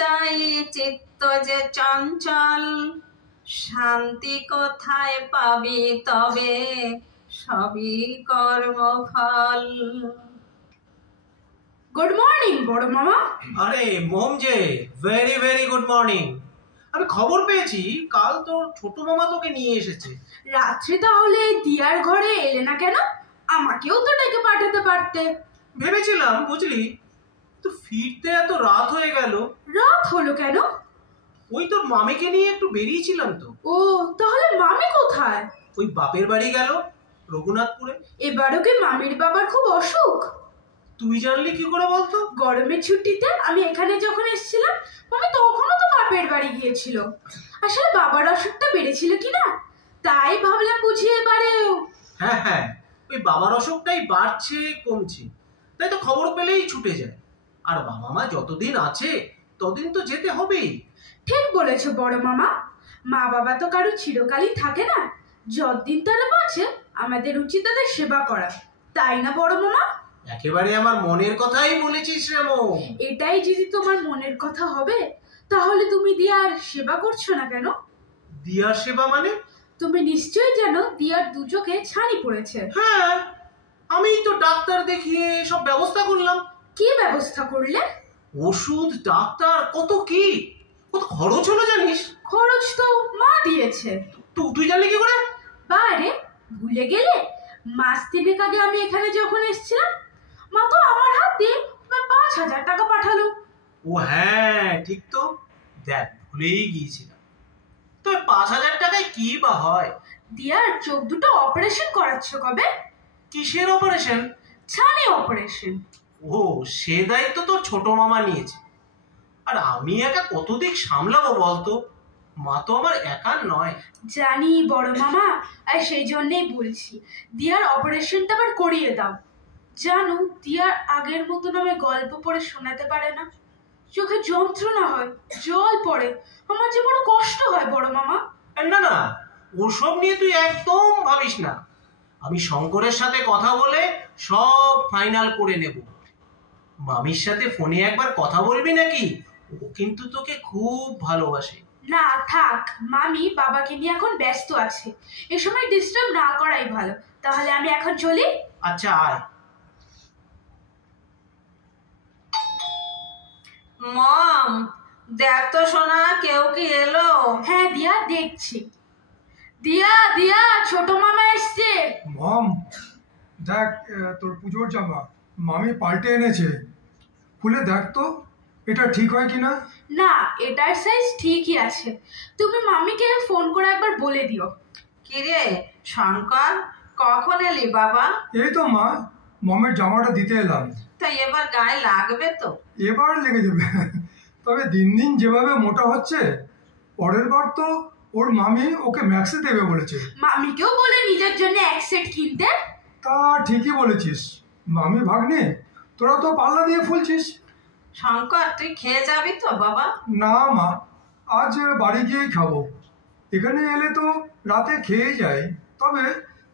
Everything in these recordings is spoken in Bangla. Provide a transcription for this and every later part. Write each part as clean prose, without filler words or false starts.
চাই চিত্ত যে চঞ্চল, শান্তি কোথায় পাবি তবে সবই কর্মফল। গুড মর্নিং বড় মামা। আরে মোম যে, ভেরি ভেরি গুড মর্নিং। আমি খবর পেয়েছি কাল তোর ছোট মামা তোকে নিয়ে এসেছে। রাত্রে তাহলে দিয়ার ঘরে এলে না কেন? আমাকেও তো ডেকে পাঠাতে পারতে। ভেবেছিলাম বুঝলি, তো ফিরতে এত রাত হয়ে গেল। রাত হলো কেন? ওই তোর মামিকে নিয়ে একটু বেরিয়েছিলাম তো। ও, তাহলে মামি কোথায়? ওই বাপের বাড়ি গেল রঘুনাথপুরে। এবারও কি মামির বাবার খুব অসুখ? তুই জানলি কি করে বলতো? গরমের ছুটিতে আমি এখানে যখন এসেছিলাম, মামি তখনও তো বাপের বাড়ি গিয়েছিল। আসলে বাবার অসুখটা বেড়েছিল কিনা, তাই ভাবলাম বুঝি এবারেও। হ্যাঁ হ্যাঁ, ওই বাবার অসুখটাই বাড়ছে কমছে, তাই তো খবর পেলেই ছুটে যায়। আর বাবা মা যতদিন আছে ততদিন তো যেতে হবেই। ঠিক বলেছো বড় মামা। মা বাবা তো কারো চিরকালই থাকে না। যতদিন তারা বাঁচে আমাদের উচিত তাদের সেবা করা, তাই না বড় মামা? একেবারে আমার মনের কথাই বলেছিস রে মো। এটাই যদি তোমার মনের কথা হবে, তাহলে তুমি দিয়ার সেবা করছো না কেন? দিয়ার সেবা মানে? তুমি নিশ্চয়ই জানো দিয়ার দু চোখে ছানি পড়েছে। হ্যাঁ, আমি তো ডাক্তার দেখিয়ে সব ব্যবস্থা করলাম। কি ব্যবস্থা করলে? ওষুধ, ডাক্তার, কত কি, কত খরচ হলো জানিস? খরচ তো মা দিয়েছে। তুই জানলি কি করে? বারে, ভুলে গেলে? মাস তিনেক আগে আমি এখানে যখন এসেছিলাম, মা তো আমার হাত দিয়ে 5,000 টাকা পাঠালো। ও হ্যাঁ ঠিক তো, দেখ ভুলেই গিয়েছিলাম। তো 5,000 টাকায় কি বা হয়? দিয়ার চোখ দুটো অপারেশন করাচ্ছ কবে? কিসের অপারেশন? ছানি অপারেশন। ও, সে দায়িত্ব তো ছোট মামা নিয়েছে। আর আমি একা কত দিক সামলাবো বলতো? মা তো আমার একার নয়। জানি বড় মামা, আর সেই জন্যই বলছি দিয়ার অপারেশনটা আবার করিয়ে দাও। জানো দিয়ার আগের মতন আমি গল্প পড়ে শোনাতে পারে না। চোখে যন্ত্রণা হয়, জল পড়ে, আমার যে বড় কষ্ট হয় বড় মামা। না না, ওসব নিয়ে তুই একদম ভাবিস না। আমি শঙ্করের সাথে কথা বলে সব ফাইনাল করে নেব। মামির সাথে ফোনে একবার কথা বলবি নাকি? ও কিন্তু তোকে খুব ভালোবাসে। না থাক, মামি বাবাকে নিয়ে এখন ব্যস্ত আছে, এ সময় ডিস্টার্ব না করাই ভালো। তাহলে আমি এখন চলি। আচ্ছা আয়। মম, দেখ তো সোনা, কেউ কি এলো? হ্যাঁ দিয়া, দেখছি। দিয়া দিয়া, ছোট মামা এসছে। মম, দেখ তোর পুজোর জামা মামি পাল্টে এনেছে, খুলে দেখ তো এটা ঠিক হয় কিনা। না, এটার সাইজ ঠিকই আছে। তুমি মামিকে ফোন করে একবার বলে দিও। কিরে শঙ্কর, কখন এলি বাবা? এই তো মা, মমের জামাটা দিতে এলাম। তা এবার গায়ে লাগবে তো? এবার লেগে যাবে, তবে দিন দিন যেভাবে মোটা হচ্ছে, পরের বার তো ওর মামি ওকে ম্যাক্সে দেবে বলেছে। মামিকেও বলে নিজের জন্য এক সেট কিনতে। তা ঠিকই বলেছিস মামি ভাগ্নে, তোরা তো পাল্লা দিয়ে ফুলছিস। শঙ্কর, তুই খেয়ে যাবি তো বাবা? না মা, আজ বাড়ি গিয়েই খাবো। এখানে এলে তো রাতে খেয়ে যাই, তবে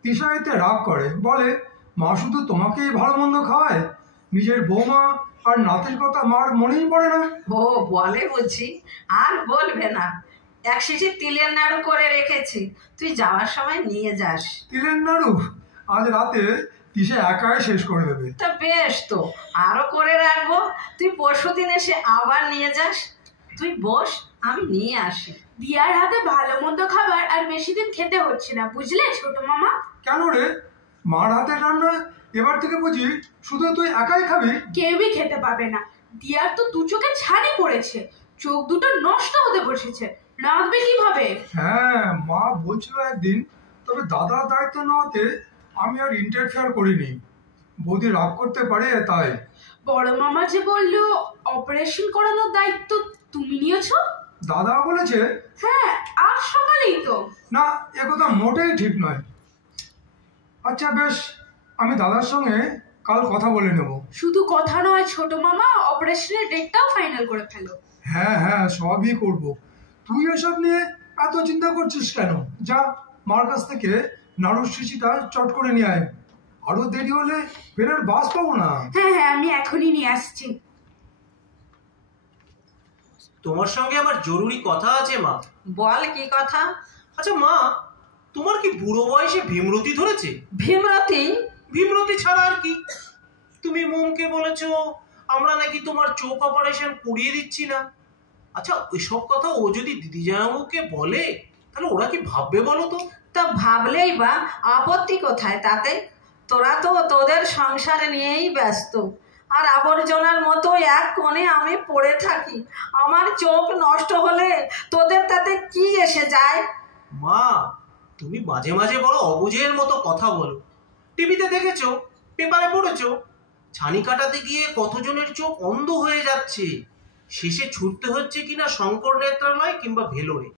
তিশা এতে রাগ করে, বলে মা শুধু তোমাকেই ভালো মন্দ খাওয়ায়, নিজের বৌমা আর নাতির কথা মার মনেই পড়ে না। ও বলে বুঝি? আর বলবে না। এক শিশি তিলের নাড়ু করে রেখেছি, তুই যাওয়ার সময় নিয়ে যাস। তিলের নাড়ু? আজ রাতে তিশা একাই শেষ করে দেবে। তা বেশ তো, আরো করে রাখবো, তুই পরশুদিন এসে আবার নিয়ে যাস। তুই বস, আমি নিয়ে আসি। দিয়ার হাতে ভালো মন্দ খাবার আর বেশি দিন খেতে হচ্ছে না, বুঝলে ছোট মামা? কেন রে, মার হাতের রান্না এবার থেকে বুঝি শুধু তুই একাই খাবি? কেউই খেতে পাবে না। দিয়ার তো দু চোখে ছানি পড়েছে, চোখ দুটো নষ্ট হতে বসেছে, রাঁধবে কিভাবে? হ্যাঁ, মা বলছিল একদিন, তবে দাদার দায়িত্ব নেওয়াতে আমি আর ইন্টারফেয়ার করিনি। বৌদি রাগ করতে পারে তাই। বড় মামা যে বললো অপারেশন করানোর দায়িত্ব তুমি নিয়েছো। দাদা বলেছে? হ্যাঁ, আজ সকালেই তো। না, একথা মোটেই ঠিক নয়। আচ্ছা বেশ, আমি দাদার সঙ্গে কাল কথা বলে নেব। শুধু কথা নয় ছোট মামা, অপারেশনের ডেটটাও ফাইনাল করে ফেলো। হ্যাঁ হ্যাঁ, সবই করব। তুই এসব নিয়ে এত চিন্তা করছিস কেন? যা, মার কাছ থেকে নাড়ুর শিশিটা চট করে নিয়ে আয়, আরো দেরি হলে ফেরার বাস পাবো না। হ্যাঁ হ্যাঁ, আমি এখনই নিয়ে আসছি। তোমার সঙ্গে আমার জরুরি কথা আছে মা। বল কি কথা? আচ্ছা মা, তোমার কি বুড়ো বয়সে ভীমরতি ধরেছে? ভীমরতি? ভীমরতি ছাড়া আর কি? তুমি মোমকে বলেছো আমরা নাকি তোমার চোখ অপারেশন করিয়ে দিচ্ছি না। আচ্ছা ওইসব কথা ও যদি দিদি জামাইবাবুকে বলে তাহলে ওরা কি ভাববে বলো তো? তা ভাবলেই বা আপত্তি কোথায় তাতে? তোরা তো তোদের সংসার নিয়েই ব্যস্ত, আর আবর্জনার মতো এক কোণে আমি পড়ে থাকি। আমার চোখ নষ্ট হলে তোদের তাতে কি এসে যায়? মা, তুমি মাঝে মাঝে বড় অবুঝের মতো কথা বলো। টিভিতে দেখেছো, পেপারে পড়েছো, ছানি কাটাতে গিয়ে কতজনের চোখ অন্ধ হয়ে যাচ্ছে, শেষে ছুটতে হচ্ছে কিনা শঙ্কর নেত্রালয় কিংবা ভেলোরে।